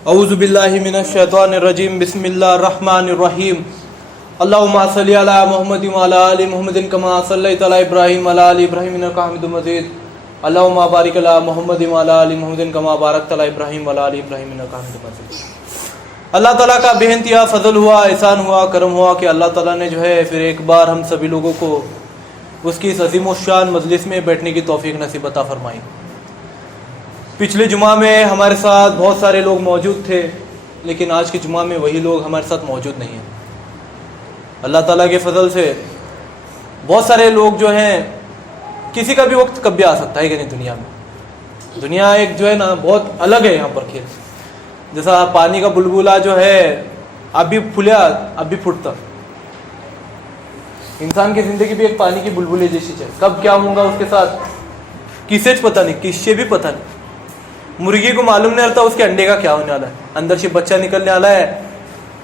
औज़ु बिल्लाहि मिनश शैतानिर रजीम बिस्मिल्लाहिर्रहमानिर रहीम अल्लाहुम्मा सल्लि अला मुहम्मदिन व अला आलि मुहम्मदिन कमा सल्लैता अला इब्राहीम व अला आलि इब्राहीम इन्नका हमीदुम मजीद अल्लाहुम्मा बारिक अला मुहम्मदिन व अला आलि मुहम्मदिन कमा बारकता अला इब्राहीम व अला आलि इब्राहीम इन्नका हमीदुम मजीद। अल्लाह ताला का बेइंतहा फजल हुआ, एहसान हुआ, करम हुआ कि अल्लाह ताला ने जो है फिर एक बार हम सभी लोगों को उसकी इस अज़ीम व शान मजलिस में बैठने की तौफीक नसीब अता फरमाई। पिछले जुमा में हमारे साथ बहुत सारे लोग मौजूद थे, लेकिन आज के जुमा में वही लोग हमारे साथ मौजूद नहीं हैं। अल्लाह ताला के फजल से बहुत सारे लोग जो हैं, किसी का भी वक्त कब भी आ सकता है कि नहीं। दुनिया एक जो है ना बहुत अलग है यहाँ पर खेल। जैसा पानी का बुलबुला जो है अभी फूला अभी फूटता, इंसान की जिंदगी भी एक पानी की बुलबुले जैसी है। कब क्या होगा उसके साथ किसे पता नहीं, किससे भी पता नहीं। मुर्गी को मालूम नहीं रहता उसके अंडे का क्या होने वाला है, अंदर से बच्चा निकलने वाला है,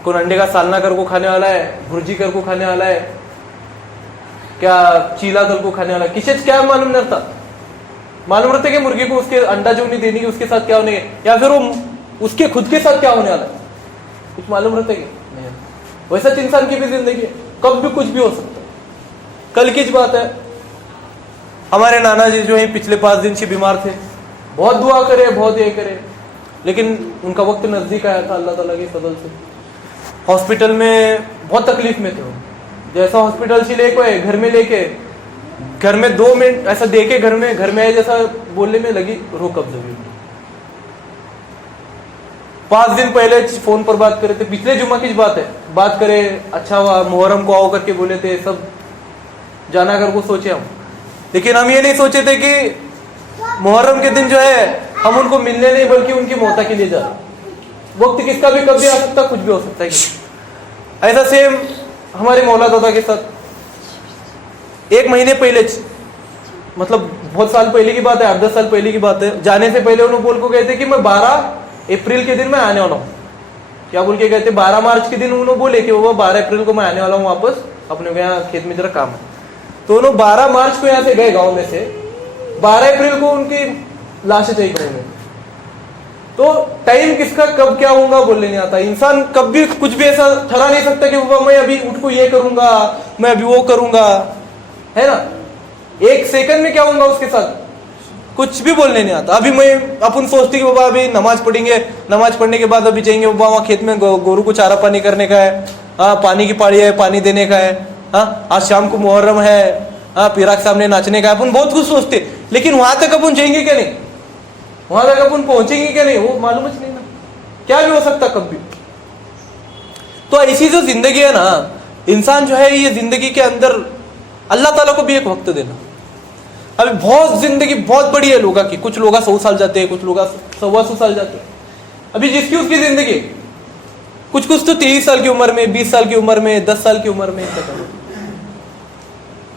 कौन अंडे का सालना कर को खाने वाला है, भुर्जी कर को खाने वाला है, क्या चीला कर को खाने वाला है, किसे क्या मालूम नहीं रहता। मालूम रहता है कि मुर्गी को उसके अंडा जो नहीं देने की उसके साथ क्या होने, या फिर वो उसके खुद के साथ क्या होने वाला है, कुछ मालूम रहता है कि नहीं। वैसा इंसान की भी जिंदगी है, कब भी कुछ भी हो सकता है। कल की बात है, हमारे नाना जी जो है पिछले 5 दिन से बीमार थे, बहुत दुआ करे, बहुत ये करे, लेकिन उनका वक्त नज़दीक आया था अल्लाह ताला के फजल से। हॉस्पिटल में बहुत तकलीफ में थे वो। जैसा हॉस्पिटल से लेके घर में लेके, घर में 2 मिनट ऐसा देखे घर में आए जैसा बोलने में लगी रो कब्जा हुई। 5 दिन पहले फोन पर बात करे थे, पिछले जुम्मा की बात है, बात करे, अच्छा हुआ मुहर्रम को आओ करके बोले थे, सब जाना कर को सोचे हम। लेकिन हम ये नहीं सोचे थे कि मुहर्रम के दिन जो है हम उनको मिलने नहीं बल्कि उनकी मौता के लिए जा रहे। वक्त किसका भी कभी आ सकता, कुछ भी हो सकता है। ऐसा सेम हमारे मौला दादा के साथ 1 महीने पहले, मतलब बहुत साल पहले की बात है, 8-10 साल पहले की बात है। जाने से पहले उन्होंने बोल को गए थे कि मैं 12 अप्रैल के दिन मैं आने वाला हूँ। क्या बोल के गए थे? 12 मार्च के दिन उन्होंने बोले कि वो 12 अप्रैल को मैं आने वाला हूँ वापस, अपने यहाँ खेत में जरा काम है। तो उन्होंने 12 मार्च को यहाँ से गए गाँव में से, 12 अप्रैल को उनकी लाशें चाहिए करेंगे। तो टाइम किसका कब क्या होगा बोलने नहीं आता। इंसान कब भी कुछ भी ऐसा ठहरा नहीं सकता कि बाबा मैं अभी उठ को ये करूंगा, मैं अभी वो करूंगा, है ना। 1 सेकंड में क्या होगा उसके साथ कुछ भी बोलने नहीं आता। अभी मैं अपन सोचते कि बाबा अभी नमाज पढ़ेंगे, नमाज पढ़ने के बाद अभी जाएंगे बाबा वहाँ खेत में गोरू को चारा पानी करने का है, हाँ पानी की पाड़ी है, पानी देने का है, हाँ आज शाम को मुहर्रम है, हाँ पीरा के सामने नाचने का। अपन बहुत कुछ सोचते, लेकिन वहां तक अपन जाएंगे क्या नहीं, वहां तक अपन पहुंचेंगे क्या नहीं, वो मालूम ही नहीं ना। क्या भी हो सकता कब भी। तो ऐसी जो जिंदगी है ना, इंसान जो है ये जिंदगी के अंदर अल्लाह ताला को भी एक वक्त देना। अभी बहुत जिंदगी बहुत बड़ी है लोगों की, कुछ लोग 100 साल जाते हैं, कुछ लोग 125 साल जाते हैं। अभी जिसकी उसकी जिंदगी, कुछ तो 23 साल की उम्र में, 20 साल की उम्र में, 10 साल की उम्र में,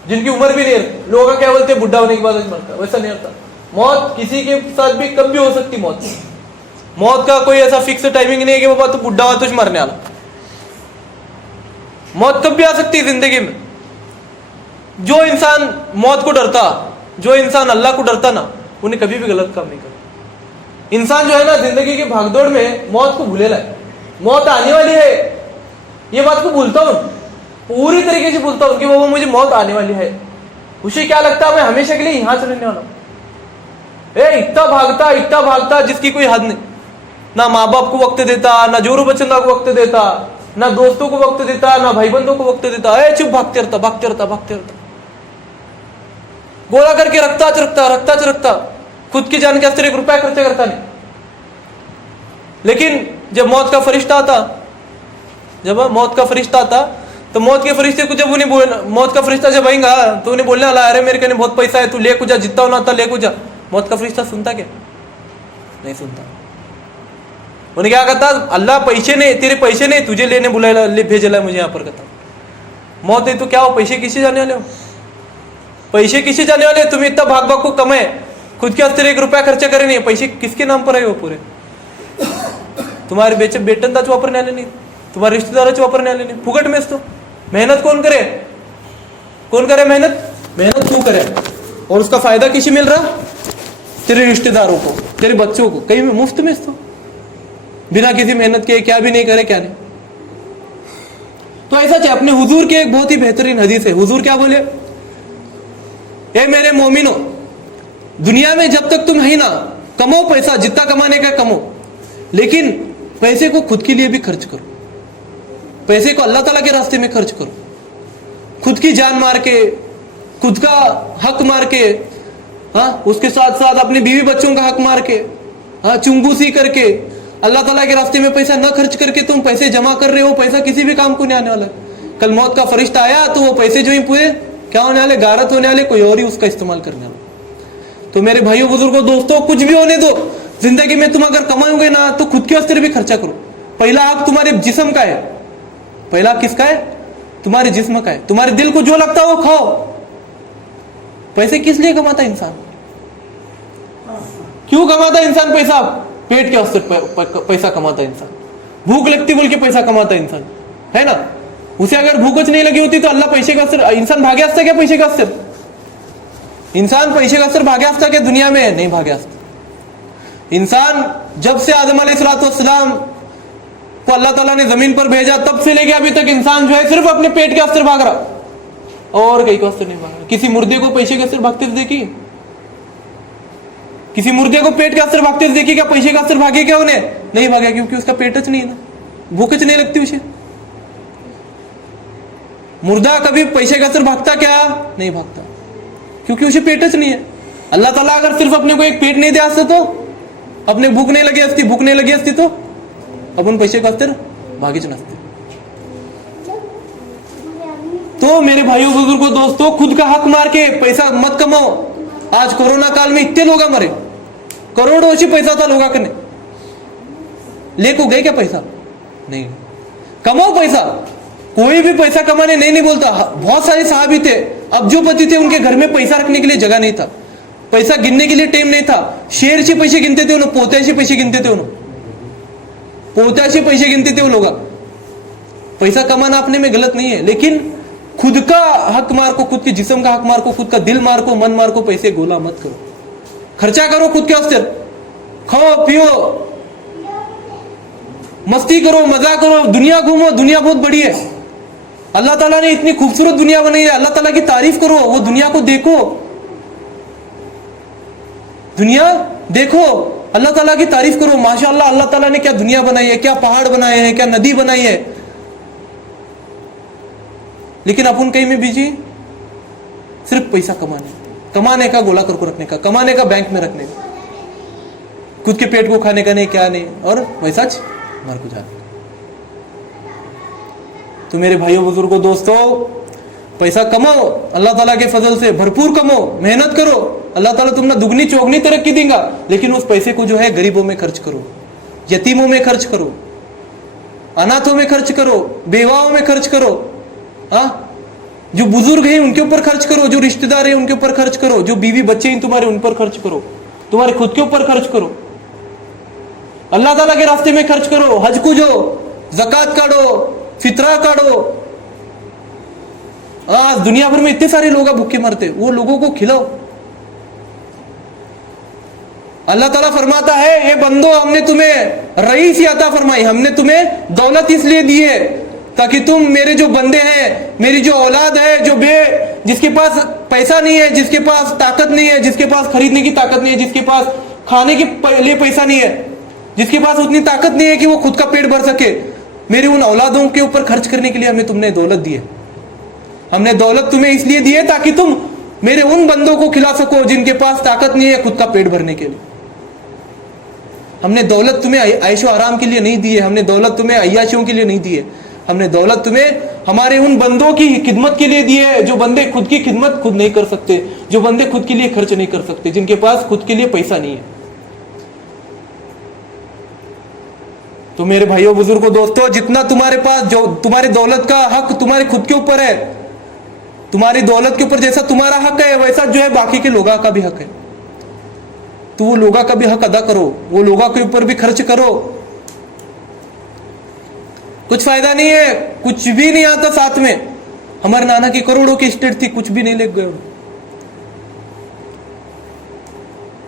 जिनकी उम्र भी नहीं है। लोग क्या बोलते हैं बुढ़ा होने के बाद मरता, वैसा नहीं होता। मौत किसी के साथ भी कब भी हो सकती। मौत का कोई ऐसा फिक्स टाइमिंग नहीं है कि बाबा तू बुढ़ा हुआ तुझ मरने वाला। मौत कब भी आ सकती है जिंदगी में। जो इंसान मौत को डरता, जो इंसान अल्लाह को डरता ना, उन्हें कभी भी गलत काम नहीं करता। इंसान जो है ना जिंदगी की भागदौड़ में मौत को भूलेला है। मौत आने वाली है, ये बात को भूलता हूं, पूरी तरीके से भूलता हूं कि वो मुझे मौत आने वाली है। उसे क्या लगता है मैं हमेशा के लिए यहां से रहने वाला हूं। इतना भागता जिसकी कोई हद नहीं। ना माँ बाप को वक्त देता, ना जोरू बचंदा को वक्त देता, ना दोस्तों को वक्त देता, ना भाई बंधों को वक्त देता। चुप भागते रहता। गोला करके रखता, खुद की जान के अस्तर 1 रुपया खर्चा करता नहीं। लेकिन जब मौत का फरिश्ता आता, तो मौत के फरिश्ते को जब उन्हें मौत का फरिश्ता जब आएगा तो उन्हें बोलने वाला, अरे मेरे कने बहुत पैसा है, तू ले कुछ जितना होना था ले कुछ। मौत का फरिश्ता सुनता क्या? नहीं सुनता। उन्हें क्या कहता, अल्लाह पैसे नहीं, तेरे पैसे नहीं, तुझे लेने बुलाया, ले भेजेला मुझे यहाँ पर। कहता मौत नहीं तो क्या हो, पैसे किसे जाने वाले हो, पैसे किसे जाने वाले। तुम इतना भाग को कमाए, खुद के अस्तर 1 रुपया खर्चा करे नहीं, पैसे किसके नाम पर है वो पूरे? तुम्हारे बेटन दाच वापरने आले नाही, तुम्हारे रिश्तेदाराचे वापरने आले नाही, फुकट में असतो। मेहनत कौन करे मेहनत तू करे, और उसका फायदा किसे मिल रहा? तेरे रिश्तेदारों को, तेरे बच्चों को, कहीं मुफ्त में तो बिना किसी मेहनत के, क्या भी नहीं करे, क्या नहीं। तो ऐसा चाहिए। अपने हुजूर की एक बहुत ही बेहतरीन हदीस है। हुजूर क्या बोले, ए मेरे मोमिनो, दुनिया में जब तक तुम है ना, कमाओ पैसा, जितना कमाने का कमाओ, लेकिन पैसे को खुद के लिए भी खर्च करो। पैसे को अल्लाह ताला के रास्ते में खर्च करो। खुद की जान मार के, खुद का हक मार के, हाँ, उसके साथ साथ अपने बीवी बच्चों का हक मार के, हाँ, चुंगूसी करके, अल्लाह ताला के रास्ते में पैसा न खर्च करके तुम पैसे जमा कर रहे हो। पैसा किसी भी काम को नहीं आने वाला। कल मौत का फरिश्ता आया तो वो पैसे जो ही पूरे क्या होने वाले, गारत होने वाले, कोई और ही उसका इस्तेमाल करने वाला। तो मेरे भाइयों बुजुर्गों दोस्तों, कुछ भी होने दो, जिंदगी में तुम अगर कमाओगे ना तो खुद के वास्ते भी खर्चा करो। पहला हक तुम्हारे जिस्म का है। पहला हक किसका है? तुम्हारे जिस्म का है। तुम्हारे दिल को जो लगता है वो खाओ। पैसे किस लिए कमाता है इंसान? क्यों कमाता है इंसान पैसा? पेट के वास्ते पैसा कमाता है इंसान। भूख लगती बोल के पैसा कमाता है इंसान, है ना। उसे अगर भूख नहीं लगी होती तो अल्लाह पैसे का असर, इंसान भागे असता क्या पैसे का असर? इंसान पैसे का असर भागे असता क्या दुनिया में? नहीं भागे असता। इंसान जब से आदम अलैहिस्सलाम को अल्लाह ताला ने जमीन पर भेजा तब से लेके अभी तक इंसान जो है सिर्फ अपने पेट के असर भाग रहा, और कहीं का असर नहीं भाग रहा। किसी मुर्दे को पैसे के असर भागते देखी? किसी मुर्दे को पेट का असर भागते देखी क्या? पैसे का असर भागे क्या उन्हें? नहीं भागे, क्योंकि उसका पेटच नहीं है ना, भूखच नहीं लगती उसे। मुर्दा कभी पैसे का असर भागता क्या? नहीं भागता, क्योंकि उसे पेटच नहीं है। अल्लाह ताला अगर सिर्फ अपने को एक पेट नहीं दे असते तो अपने भूख नहीं लगी असती, भूख नहीं लगी असती तो अपन पैसे का असर भागे नसते। तो मेरे भाइयों बुजुर्गों दोस्तों, खुद का हक मार के पैसा मत कमाओ। आज कोरोना काल में इतने लोग मरे, करोड़ों से पैसा था लोगों कने, लेको गए क्या पैसा? नहीं। कमाओ पैसा। कोई भी पैसा कमाने नहीं बोलता। बहुत सारे साहबी थे, अब्जोपति थे, उनके घर में पैसा रखने के लिए जगह नहीं था, पैसा गिनने के लिए टाइम नहीं था। शेर से पैसे गिनते थे उन्होंने, पोत्याशी पैसे गिनते थे उन्होंने, पोत्याशी पैसे गिनते थे वो लोग। पैसा कमाना अपने में गलत नहीं है, लेकिन खुद का हक मार को, खुद के जिस्म का हक मार को, खुद का दिल मार को, मन मार को पैसे गोला मत करो। खर्चा करो खुद के वास्ते, खाओ पियो, मस्ती करो, मजा करो, दुनिया घूमो। दुनिया बहुत बड़ी है। अल्लाह ताला ने इतनी खूबसूरत दुनिया बनाई है। अल्लाह ताला की तारीफ करो, वो दुनिया को देखो, दुनिया देखो, अल्लाह ताला की तारीफ करो। माशाअल्लाह, अल्लाह ताला ने क्या दुनिया बनाई है, क्या पहाड़ बनाए हैं, क्या नदी बनाई है। लेकिन अपन कहीं में बिजी, सिर्फ पैसा कमाने का गोला करके रखने का, कमाने का बैंक में रखने का, खुद के पेट को खाने का नहीं, क्या नहीं, और वैसा मर को जाने। तो मेरे भाइयों बुजुर्गों दोस्तों, पैसा कमाओ, अल्लाह ताला के फजल से भरपूर कमाओ, मेहनत करो, अल्लाह ताला तुमने दुगनी चौगनी तरक्की देगा। लेकिन उस पैसे को जो है गरीबों में खर्च करो, यतीमों में खर्च करो, अनाथों में खर्च करो, बेवाओं में खर्च करो, हाँ, जो बुजुर्ग हैं उनके ऊपर खर्च करो, जो रिश्तेदार हैं उनके ऊपर खर्च करो, जो बीवी बच्चे हैं तुम्हारे उन पर खर्च करो, तुम्हारे खुद के ऊपर खर्च करो, अल्लाह ताला के रास्ते में खर्च करो, हज को जो ज़कात काटो, फितरा काटो। आज दुनिया भर में इतने सारे लोग भूखे मरते, वो लोगों को खिलाओ। अल्लाह ताला फरमाता है, ये बंदो हमने तुम्हें रईसी अता फरमाई, हमने तुम्हें दौलत इसलिए दी है ताकि तुम मेरे जो बंदे हैं, मेरी जो औलाद है, जो जिसके पास पैसा नहीं है, जिसके पास ताकत नहीं है, जिसके पास खरीदने की ताकत नहीं है, जिसके पास खाने के लिए पैसा नहीं है, जिसके पास उतनी ताकत नहीं है कि वो खुद का पेट भर सके, मेरी उन औलादों के ऊपर खर्च करने के लिए हमने तुमने दौलत दी है। हमने दौलत तुम्हें इसलिए दी है ताकि तुम मेरे उन बंदों को खिला सको जिनके पास ताकत नहीं है खुद का पेट भरने के लिए। हमने दौलत तुम्हें ऐशो आराम के लिए नहीं दी है, हमने दौलत तुम्हें अय्याशियों के लिए नहीं दी है, हमने दौलत तुम्हें हमारे उन बंदों की खिदमत के लिए दी है जो बंदे खुद की खिदमत खुद नहीं कर सकते, जो बंदे खुद के लिए खर्च नहीं कर सकते, जिनके पास खुद के लिए पैसा नहीं है। तो मेरे भाइयों बुजुर्गों दोस्तों, जितना तुम्हारे पास, जो तुम्हारी दौलत का हक तुम्हारे खुद के ऊपर है, तुम्हारी दौलत के ऊपर जैसा तुम्हारा हक है वैसा जो है बाकी के लोगों का भी हक है। तो वो लोगों का भी हक अदा करो, वो लोगों के ऊपर भी खर्च करो। कुछ फायदा नहीं है, कुछ भी नहीं आता साथ में। हमारे नाना की करोड़ों की स्टेट थी, कुछ भी नहीं ले गए,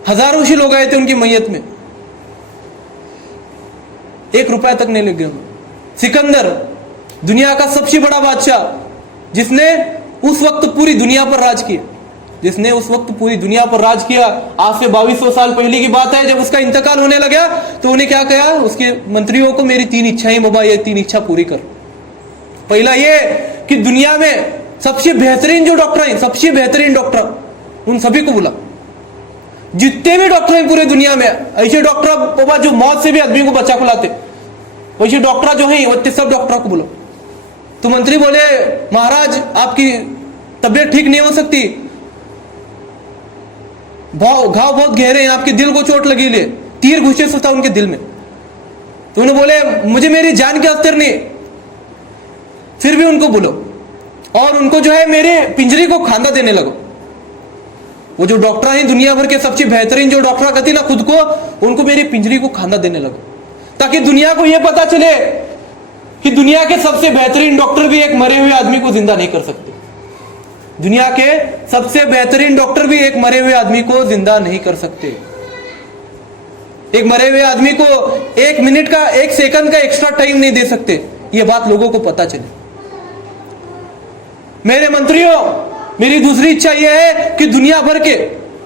हजारों से लोग आए थे उनकी मैयत में। 1 रुपया तक नहीं लगे उन्हें। सिकंदर दुनिया का सबसे बड़ा बादशाह, जिसने उस वक्त पूरी दुनिया पर राज किया, जिसने उस वक्त पूरी दुनिया पर राज किया। आज से 2200 साल पहले की बात है। जब उसका इंतकाल होने लगा तो उन्हें क्या कहा उसके मंत्रियों को, मेरी 3 इच्छाएं बाबा, ये 3 इच्छा पूरी कर। पहला ये कि दुनिया में सबसे बेहतरीन जो डॉक्टर हैं, सबसे बेहतरीन डॉक्टर, उन सभी को बुला। जितने भी डॉक्टर हैं पूरे दुनिया में, ऐसे डॉक्टर बाबा जो मौत से भी आदमी को बचा को लाते, वैसे डॉक्टर जो हैं वो सब डॉक्टर को बुला। तो मंत्री बोले, महाराज आपकी तबीयत ठीक नहीं हो सकती, घाव बहुत गहरे हैं, आपके दिल को चोट लगी ले, तीर घुसे था उनके दिल में। तो उन्हें बोले, मुझे मेरी जान की अस्तर नहीं, फिर भी उनको बोलो और उनको जो है मेरे पिंजरी को खाना देने लगो। वो जो डॉक्टर हैं दुनिया भर के सबसे बेहतरीन जो डॉक्टर कहती ना खुद को, उनको मेरी पिंजरी को खाना देने लगो, ताकि दुनिया को यह पता चले कि दुनिया के सबसे बेहतरीन डॉक्टर भी एक मरे हुए आदमी को जिंदा नहीं कर सकते। दुनिया के सबसे बेहतरीन डॉक्टर भी एक मरे हुए आदमी को जिंदा नहीं कर सकते। एक मरे हुए आदमी को 1 मिनट का 1 सेकंड का एक्स्ट्रा टाइम नहीं दे सकते। यह बात लोगों को पता चले। मेरे मंत्रियों, मेरी दूसरी इच्छा यह है कि दुनिया भर के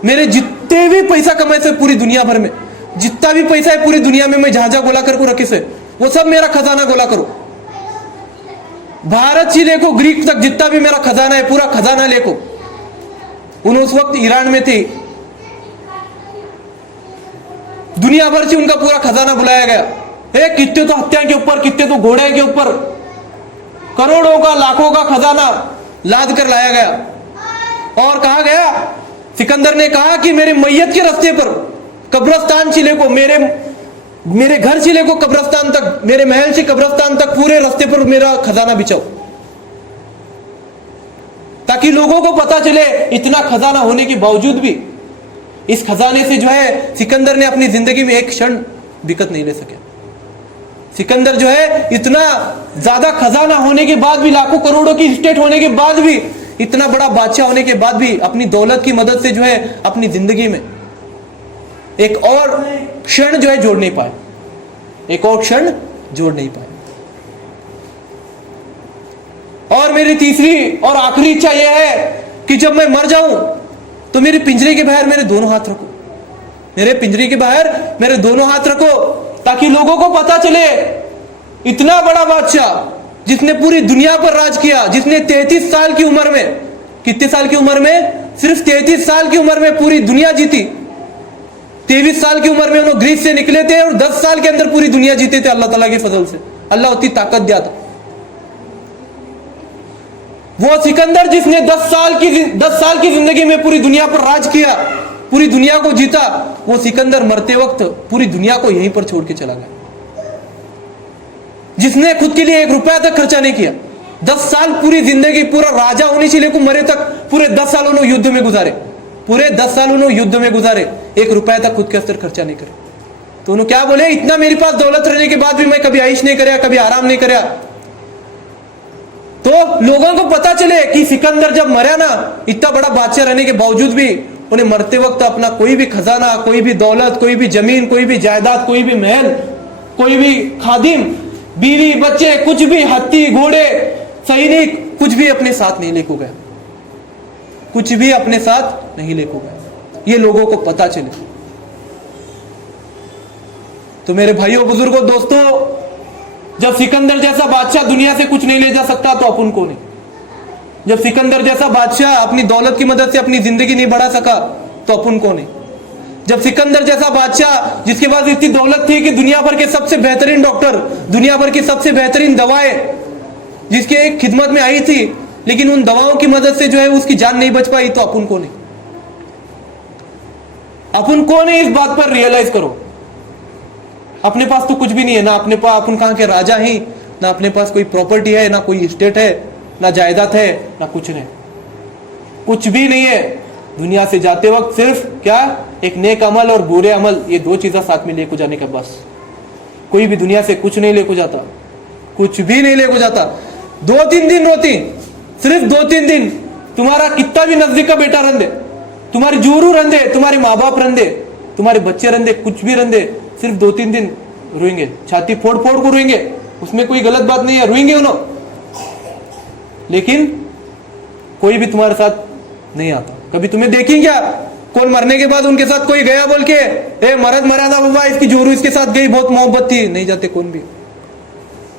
मेरे जितने भी पैसा कमाए से पूरी दुनिया भर में जितना भी पैसा है पूरी दुनिया में मैं जहां जहां गोला करके रखे से वो सब मेरा खजाना गोला करो। भारत से लेको ग्रीक तक जितना भी मेरा खजाना है पूरा खजाना लेको। उन उस वक्त ईरान में थे, दुनिया भर से उनका पूरा खजाना बुलाया गया। कितने तो हत्या के ऊपर, कितने तो घोड़े के ऊपर करोड़ों का लाखों का खजाना लाद कर लाया गया। और कहा गया, सिकंदर ने कहा कि मेरे मैयत के रास्ते पर कब्रिस्तान से लेको मेरे घर से लेको कब्रिस्तान तक, मेरे महल से कब्रिस्तान तक पूरे रास्ते पर मेरा खजाना बिछाओ, ताकि लोगों को पता चले इतना खजाना होने के बावजूद भी इस खजाने से जो है सिकंदर ने अपनी जिंदगी में एक क्षण दिक्कत नहीं ले सके। सिकंदर जो है इतना ज्यादा खजाना होने के बाद भी, लाखों करोड़ों की स्टेट होने के बाद भी, इतना बड़ा बादशाह होने के बाद भी अपनी दौलत की मदद से जो है अपनी जिंदगी में एक और क्षण जो है जोड़ नहीं पाए, एक और क्षण जोड़ नहीं पाए। और मेरी तीसरी और आखिरी इच्छा यह है कि जब मैं मर जाऊं तो मेरी पिंजरे के बाहर मेरे दोनों हाथ रखो, मेरे पिंजरे के बाहर मेरे दोनों हाथ रखो, ताकि लोगों को पता चले इतना बड़ा बादशाह जिसने पूरी दुनिया पर राज किया, जिसने 33 साल की उम्र में, कितने साल की उम्र में, सिर्फ 33 साल की उम्र में पूरी दुनिया जीती। 23 साल की उम्र में उन्होंने ग्रीस से निकले थे और 10 साल के अंदर पूरी दुनिया जीते थे अल्लाह ताला के फजल से। अल्लाह उतनी ताकत दिया था। वो सिकंदर जिसने 10 साल की जिंदगी में पूरी दुनिया पर राज किया, पूरी दुनिया को जीता, वो सिकंदर मरते वक्त पूरी दुनिया को यहीं पर छोड़ के चला गया। जिसने खुद के लिए 1 रुपया तक खर्चा नहीं किया। 10 साल पूरी जिंदगी, पूरा राजा होने से लेकर मरे तक पूरे 10 साल उन्होंने युद्ध में गुजारे, पूरे 10 साल उन्होंने युद्ध में गुजारे, 1 रुपया तक खुद के अस्तर खर्चा नहीं करे। तो उन्होंने क्या बोले, इतना मेरे पास दौलत रहने के बाद भी मैं कभी आइश नहीं कराया, कभी आराम नहीं कराया। तो लोगों को पता चले कि सिकंदर जब मरा ना, इतना बड़ा बादशाह रहने के बावजूद भी उन्हें मरते वक्त अपना कोई भी खजाना, कोई भी दौलत, कोई भी जमीन, कोई भी जायदाद, कोई भी महल, कोई भी खादिम, बीवी, बच्चे, कुछ भी, हाथी, घोड़े, सैनिक, कुछ भी अपने साथ नहीं लेको गया, कुछ भी अपने साथ नहीं लेको गया। ये लोगों को पता चले। तो मेरे भाइयों, बुजुर्गों, दोस्तों, जब सिकंदर जैसा बादशाह दुनिया से कुछ नहीं ले जा सकता तो अपन को नहीं। जब सिकंदर जैसा बादशाह अपनी दौलत की मदद से अपनी जिंदगी नहीं बढ़ा सका तो अपन को नहीं। जब सिकंदर जैसा बादशाह जिसके पास इतनी दौलत थी कि दुनिया भर के सबसे बेहतरीन डॉक्टर, दुनिया भर की सबसे बेहतरीन दवाएं जिसके एक खिदमत में आई थी, लेकिन उन दवाओं की मदद से जो है उसकी जान नहीं बच पाई, तो अपन को नहीं। अपन को नहीं इस बात पर रियलाइज करो। अपने पास तो कुछ भी नहीं है ना, अपने पास अपन कहां के राजा ही, ना अपने पास कोई प्रॉपर्टी है, ना कोई स्टेट है, ना जायदाद है, ना कुछ नहीं, कुछ भी नहीं है। दुनिया से जाते वक्त सिर्फ क्या, एक नेक अमल और बुरे अमल, ये 2 चीजें साथ में लेको जाने का, बस। कोई भी दुनिया से कुछ नहीं लेको जाता, कुछ भी नहीं लेको जाता। 2-3 दिन रोती, सिर्फ 2-3 दिन, तुम्हारा कितना भी नजदीक का बेटा रंदे, तुम्हारी जूरू रंदे, तुम्हारे माँ बाप रंदे, तुम्हारे बच्चे रंदे, कुछ भी रंदे, सिर्फ 2-3 दिन रोएंगे, छाती फोड़ फोड़ को रोएंगे, उसमें कोई गलत बात नहीं है, रोएंगे उन्होंने, लेकिन कोई भी तुम्हारे साथ नहीं आता। कभी तुम्हें देखी क्या कौन मरने के बाद उनके साथ कोई गया बोल के, ए मरद मरा था बाबा, इसकी जोरू इसके साथ गई, बहुत मोहब्बत थी? नहीं जाते, कौन भी,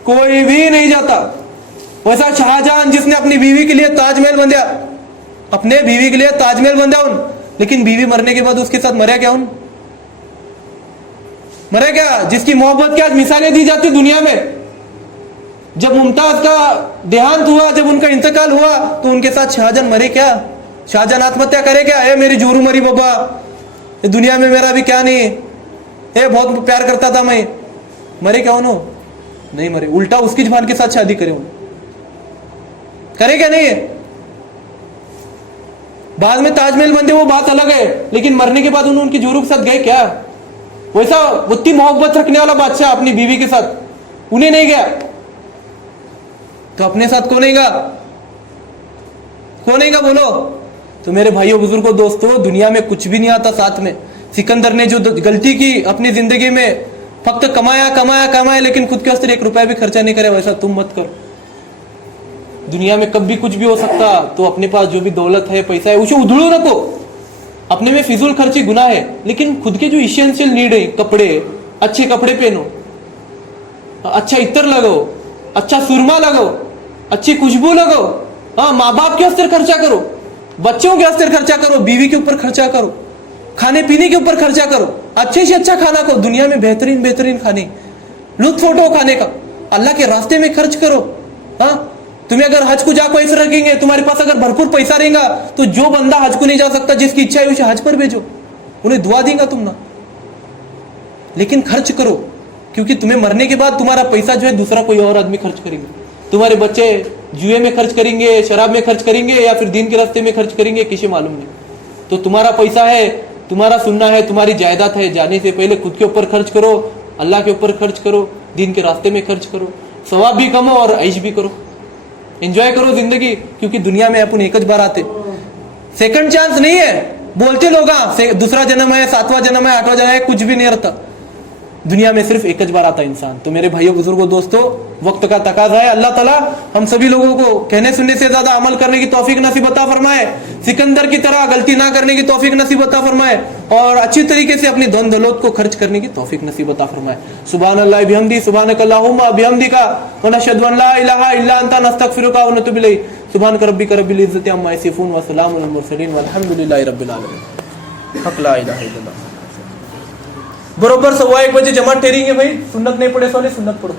कोई भी नहीं जाता। वैसा शाहजहां जिसने अपनी बीवी के लिए ताजमहल बंधा, अपने बीवी के लिए ताजमहल बंधा उन, लेकिन बीवी मरने के बाद उसके साथ मरा क्या उन? मरा क्या? जिसकी मोहब्बत की आज मिसालें दी जाती दुनिया में। जब मुमताज का देहांत हुआ, जब उनका इंतकाल हुआ, तो उनके साथ शाहजहां मरे क्या? शाहजहां आत्महत्या करे क्या? ए मेरी जोरू मरी बाबा, ये दुनिया में मेरा भी क्या नहीं, ए बहुत प्यार करता था मैं, मरे क्या उन्होंने? नहीं मरे, उल्टा उसकी जबान के साथ शादी करे उन्होंने, करे क्या? नहीं। बाद में ताजमहल बंदे वो बात अलग है, लेकिन मरने के बाद उन्होंने उनकी जोरू के साथ गए क्या? वैसा उतनी मोहब्बत रखने वाला बादशाह अपनी बीवी के साथ उन्हें नहीं गया, तो अपने साथ कौन आएगा? कौन आएगा बोलो? तो मेरे भाइयों बुजुर्गों दोस्तों, दुनिया में कुछ भी नहीं आता साथ में। सिकंदर ने जो गलती की अपनी जिंदगी में, फक्त कमाया कमाया कमाया, लेकिन खुद के वास्ते 1 रुपया भी खर्चा नहीं करे, वैसा तुम मत करो। दुनिया में कभी कुछ भी हो सकता, तो अपने पास जो भी दौलत है, पैसा है, उसे उधड़ो रखो। अपने में फिजूल खर्ची गुनाह है, लेकिन खुद के जो इसेंशियल नीड है, कपड़े, अच्छे कपड़े पहनो, अच्छा इत्र लगाओ, अच्छा सुरमा लगाओ, अच्छी खुशबू लगाओ, हाँ माँ बाप के वास्ते खर्चा करो, बच्चों के वास्ते खर्चा करो, बीवी के ऊपर खर्चा करो, खाने पीने के ऊपर खर्चा करो, अच्छे से अच्छा खाना करो, दुनिया में बेहतरीन बेहतरीन खाने, लुत्फ उठाओ खाने का, अल्लाह के रास्ते में खर्च करो। हाँ, तुम्हें अगर हज को जा पैसे रखेंगे, तुम्हारे पास अगर भरपूर पैसा रहेगा, तो जो बंदा हज को नहीं जा सकता, जिसकी इच्छा है उसे हज पर भेजो, उन्हें दुआ देगा तुम ना, लेकिन खर्च करो, क्योंकि तुम्हें मरने के बाद तुम्हारा पैसा जो है दूसरा कोई और आदमी खर्च करेंगे। तुम्हारे बच्चे जुए में खर्च करेंगे, शराब में खर्च करेंगे, या फिर दीन के रास्ते में खर्च करेंगे, किसी मालूम नहीं। तो तुम्हारा पैसा है, तुम्हारा सुनना है, तुम्हारी जायदाद है, जाने से पहले खुद के ऊपर खर्च करो, अल्लाह के ऊपर खर्च करो, दीन के रास्ते में खर्च करो, सवाब भी कमाओ और ऐश भी करो, एंजॉय करो जिंदगी, क्योंकि दुनिया में अपन एक बार आते, सेकंड चांस नहीं है। बोलते लोग दूसरा जन्म है, 7वां जन्म है, 8वां जन्म है, कुछ भी नहीं रहता, दुनिया में सिर्फ एक बार आता इंसान। तो मेरे भाइयों बुजुर्गों दोस्तों, वक्त का तकाजा है, अल्लाह ताला हम सभी लोगों को कहने सुनने से ज्यादा अमल करने की तौफीक नसीब अता फरमाए, सिकंदर की तरह गलती ना करने की तौफीक नसीब अता फरमाए, और अच्छी तरीके से अपनी धन दौलत को खर्च करने की तौफीक नसीब अता फरमाए। सुभान अल्लाह बिहम्दी, सुभानक अल्लाहुम्मा बिहम्दिका, व नशहदु अन ला इलाहा इल्ला अंता नस्तगफिरुका व नतूबु इलैक। सुभानक रब्बिका रब्बिल इज्जति अम्मा यसिफून व सलामुन अलल मुरसलीन वल्हम्दुलिल्लाहि रब्बिल आलमीन। हक ला इलाहा इल्लल्लाह। बरोबर 1:15 बजे जमात ठहरेंगे भाई, सुन्नत नहीं पढ़े वाले सुन्नत पढ़ो।